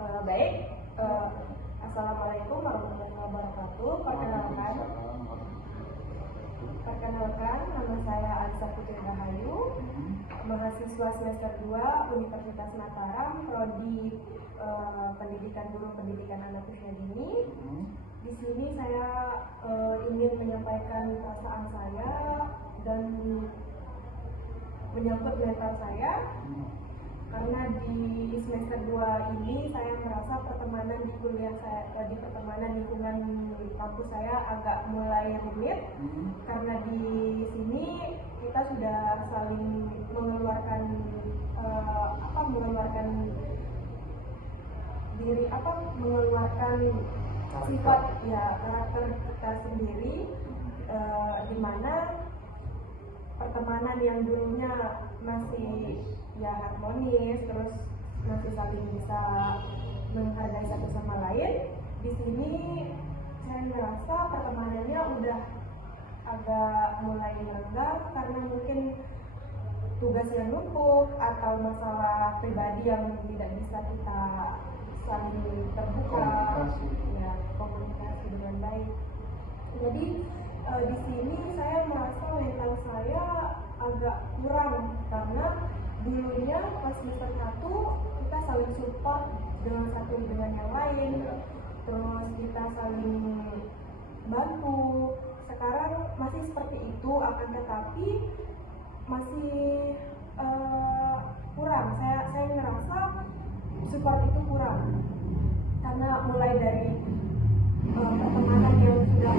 Baik, Assalamualaikum warahmatullahi wabarakatuh. Perkenalkan, nama saya Alisa Putri Rahayu, mahasiswa semester 2 Universitas Mataram, prodi Pendidikan Guru Pendidikan Anak Usia Dini. Di sini saya ingin menyampaikan perasaan saya dan menyangkut mental saya. Karena di semester 2 ini saya merasa pertemanan di kuliah saya, pertemanan lingkungan kampus saya agak mulai rumit. Karena di sini kita sudah saling mengeluarkan sifat karakter kita sendiri, di mana pertemanan yang dulunya masih harmonis, terus masih saling bisa menghargai satu sama lain. Di sini saya merasa pertemanannya udah agak mulai renggang karena mungkin tugas yang numpuk atau masalah pribadi yang tidak bisa kita saling terbuka, komunikasi dengan baik. Jadi di sini saya merasa mental saya agak kurang karena dulunya pas semester 1 kita saling support dengan satu dengan yang lain, terus kita saling bantu. Sekarang masih seperti itu, akan tetapi masih kurang. Saya ngerasa support itu kurang karena mulai dari pertemanan yang sudah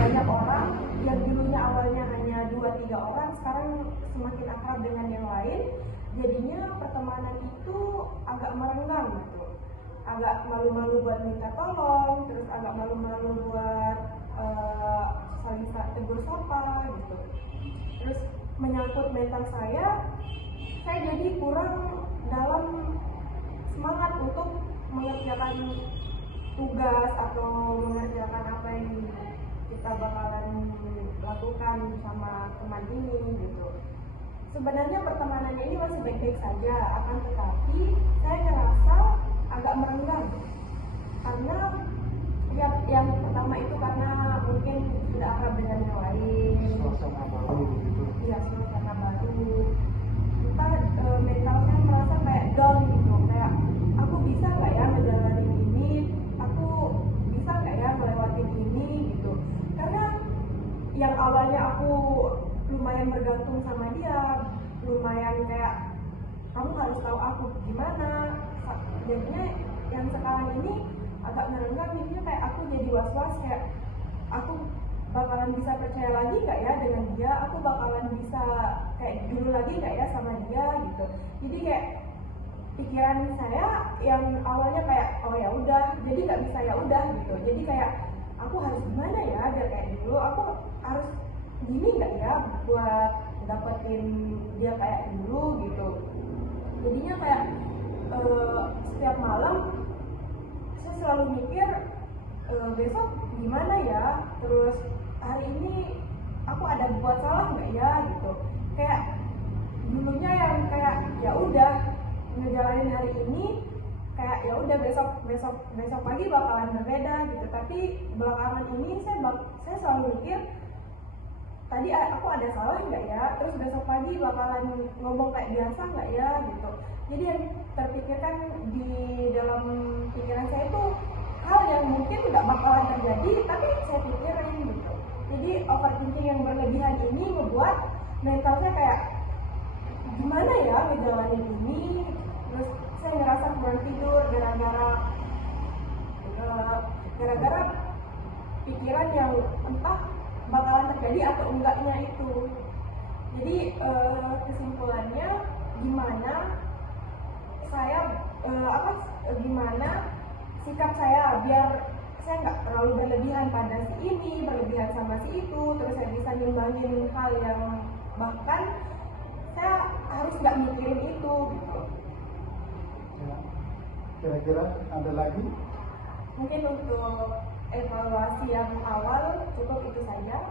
banyak orang yang dulunya awalnya hanya 2-3 orang, sekarang semakin akrab dengan yang lain. Jadinya pertemanan itu agak merenggang gitu, agak malu-malu buat minta tolong, terus agak malu-malu buat saling tegur sapa gitu. Terus menyangkut mental saya jadi kurang dalam semangat untuk mengerjakan tugas atau mengerjakan apa yang kita bakalan lakukan sama teman ini gitu. Sebenarnya pertemanannya ini masih baik-baik saja, akan tetapi saya ngerasa agak merenggang karena yang pertama itu karena mungkin sudah akrab dengan yang lain, suasana baru gitu. Iya, suasana baru. Kita mentalnya merasa kayak down gitu, kayak aku bisa nggak ya menjalani ini, aku bisa nggak ya melewatin ini gitu. Karena yang awalnya aku lumayan bergantung sama dia, lumayan kayak kamu harus tahu aku gimana, jadinya yang sekarang ini agak merenggang. Jadinya kayak aku jadi was-was, kayak aku bakalan bisa percaya lagi nggak ya dengan dia, aku bakalan bisa kayak dulu lagi nggak ya sama dia gitu. Jadi kayak pikiran saya yang awalnya kayak oh ya udah, jadi nggak bisa ya udah gitu. Jadi kayak aku harus gimana ya biar kayak dulu, aku harus gini nggak ya buat dapetin dia kayak dulu gitu. Jadinya kayak setiap malam saya selalu mikir besok gimana ya, terus hari ini aku ada buat salah nggak ya gitu. Kayak dulunya yang kayak ya udah ngejalanin hari ini, kayak ya udah besok pagi bakalan berbeda gitu. Tapi belakangan ini saya selalu mikir tadi aku ada salah nggak ya, terus besok pagi bakalan ngomong kayak biasa nggak ya gitu. Jadi yang terpikirkan di dalam pikiran saya itu hal yang mungkin nggak bakalan terjadi, tapi saya pikirin gitu. Jadi overthinking yang berlebihan ini membuat mental saya kayak gimana ya ngejalanin ini. Terus saya ngerasa kurang tidur gara-gara pikiran yang entah bakalan terjadi atau enggaknya itu. Jadi kesimpulannya gimana sikap saya biar saya nggak terlalu berlebihan pada si ini, berlebihan sama si itu, terus saya bisa nimbangin hal yang bahkan saya harus nggak mikirin itu gitu. Ya. Kira-kira ada lagi? Mungkin untuk evaluasi yang awal cukup itu saja,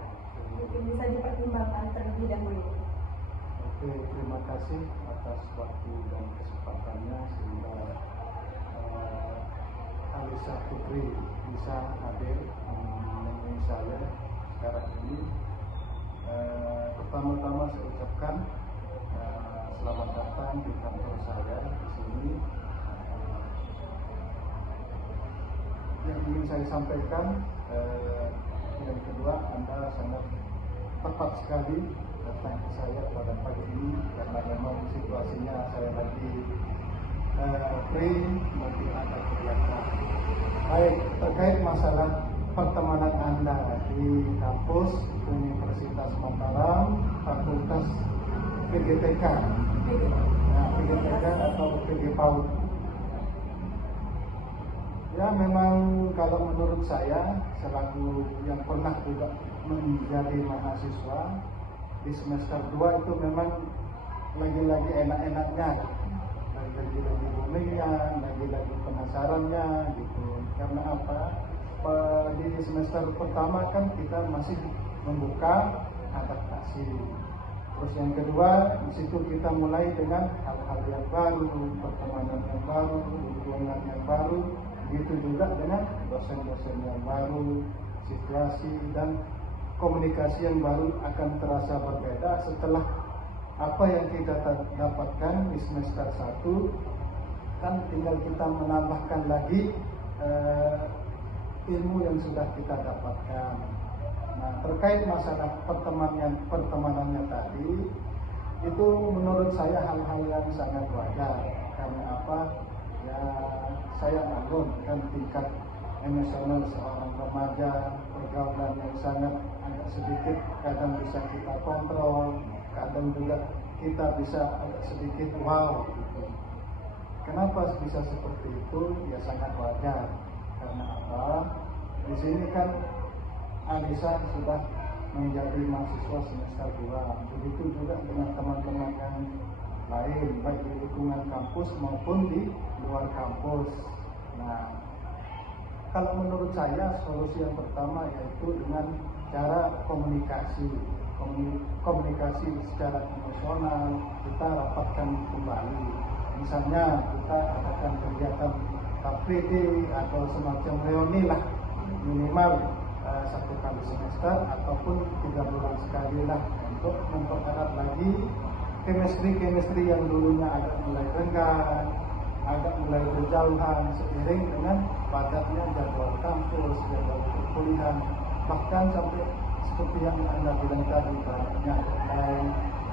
mungkin bisa dipertimbangkan terlebih dahulu. Oke, terima kasih atas waktu dan kesempatannya sehingga Aisyah Putri bisa hadir menemui saya sekarang ini. Pertama-tama saya ucapkan selamat datang di kantor saya di sini. Yang ingin saya sampaikan, yang kedua, Anda sangat tepat sekali datang ke saya pada pagi ini karena memang situasinya saya lagi free, lagi ada kegiatan. Baik, terkait masalah pertemanan Anda di kampus Universitas Mataram, Fakultas PGTK, PGTK atau PGPAUD. Ya, memang kalau menurut saya selaku yang pernah juga menjadi mahasiswa di semester 2 itu memang lagi-lagi enak-enaknya, lagi-lagi boomingnya, lagi-lagi penasarannya gitu. Karena apa? Di semester pertama kan kita masih membuka adaptasi. Terus yang kedua, di situ kita mulai dengan hal-hal yang baru, pertemanan yang baru, lingkungan yang baru. Begitu juga dengan dosen-dosen yang baru, situasi dan komunikasi yang baru akan terasa berbeda setelah apa yang kita dapatkan di semester 1, kan tinggal kita menambahkan lagi ilmu yang sudah kita dapatkan. Nah, terkait masalah pertemanannya tadi, itu menurut saya hal-hal yang sangat wajar. Karena apa? Ya, saya maklum kan tingkat emosional seorang remaja, pergaulan yang sangat agak sedikit kadang bisa kita kontrol, kadang juga kita bisa agak sedikit wow gitu. Kenapa bisa seperti itu? Ya sangat wajar. Karena apa? Di sini kan Alisa sudah menjadi mahasiswa semester 2. Begitu juga dengan teman-teman yang lain, baik di lingkungan kampus maupun di luar kampus. Nah, kalau menurut saya solusi yang pertama yaitu dengan cara komunikasi secara emosional, kita rapatkan kembali. Misalnya kita adakan kegiatan KPD atau semacam reuni lah, minimal 1 kali semester ataupun 3 bulan sekali lah, untuk mempererat lagi chemistry yang dulunya agak mulai renggang, agak mulai berjauhan seiring dengan padatnya jadwal kampus, jadwal perkuliahan, bahkan sampai seperti yang Anda bilang tadi, banyak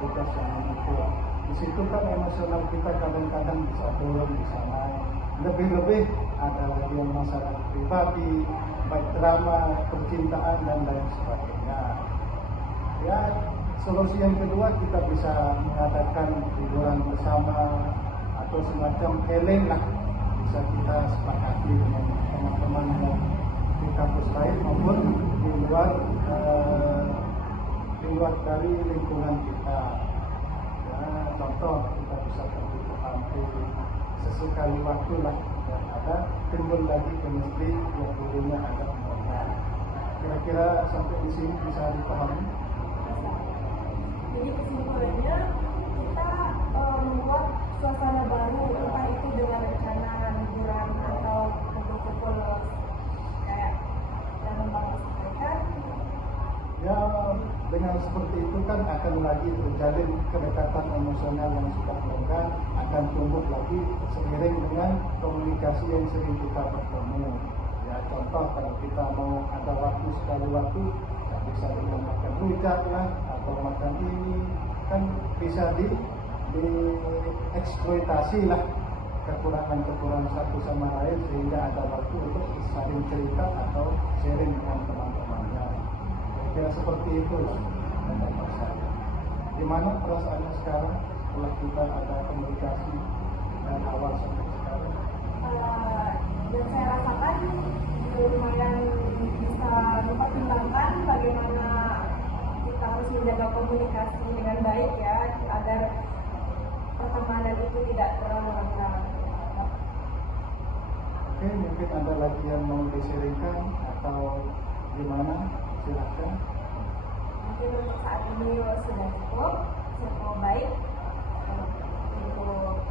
tugas yang menumpuk. Di situ kan emosional kita kadang-kadang bisa turun, bisa naik. Lebih-lebih ada lagi yang masalah pribadi, baik drama, percintaan dan lain sebagainya. Ya, solusi yang kedua kita bisa mengadakan liburan bersama atau semacam healing lah, bisa kita sepakati dengan teman-teman yang di kampus lain maupun di luar dari lingkungan kita. Ya, contoh kita bisa pergi ke pantai sesekali waktu lah, dan ada timbul lagi chemistry yang dulunya agak menolak. Kira-kira sampai di sini bisa dipahami? Jadi kesimpulannya kita membuat suasana baru, entah itu dengan rencana liburan atau kumpul-kumpul kayak yang Bang sampaikan. Ya, dengan seperti itu kan akan lagi terjalin kedekatan emosional yang sudah longgar, akan tumbuh lagi seiring dengan komunikasi yang sering kita bertemu. Ya, contoh kalau kita mau ada waktu sekali waktu, ya bisa dengan makan rujak lah atau makan ini, kan bisa dieksploitasi lah kekurangan satu sama lain sehingga ada waktu untuk saling cerita atau sharing dengan teman-temannya. Kira seperti itu pendapat saya. Gimana perasaannya sekarang setelah kita ada komunikasi dan awal sampai sekarang? Yang saya rasakan lumayan bisa mempertimbangkan bagaimana kita harus menjaga komunikasi dengan baik ya, agar pertemanan itu tidak terlalu renggang. Oke, mungkin ada lagi yang mau disaringkan atau gimana? Silakan. Mungkin untuk saat ini sudah cukup baik untuk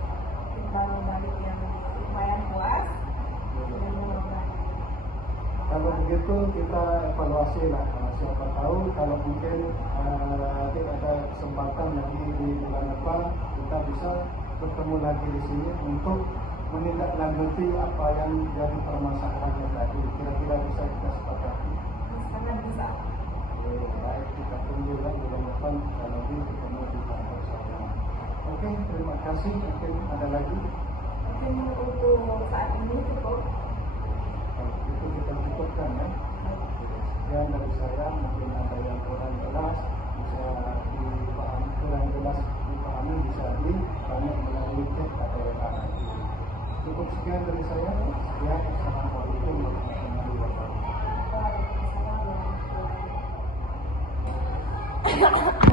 timbang balik yang lumayan puas dan mengobati. kalau begitu kita evaluasi lah. Siapa tahu kalau mungkin tidak ada kesempatan lagi di bulan depan kita bisa bertemu lagi di sini untuk menindaklanjuti apa yang jadi permasalahannya tadi. Kira-kira bisa kita sepakati. Sangat bisa. Oke, baik, kita tunggu lah bulan depan kita lagi ketemu di kantor saya. Oke, terima kasih. Mungkin ada lagi. Mungkin untuk saat ini cukup. Kalau itu kita cukupkan ya. Sekian dari saya, mungkin ada yang kurang jelas bisa dipahami, kurang jelas dipahami bisa ditanya melalui chat atau WA. Cukup sekian dari saya. Sekian, assalamualaikum warahmatullahi wabarakatuh. Waalaikumsalam warahmatullahi wabarakatuh.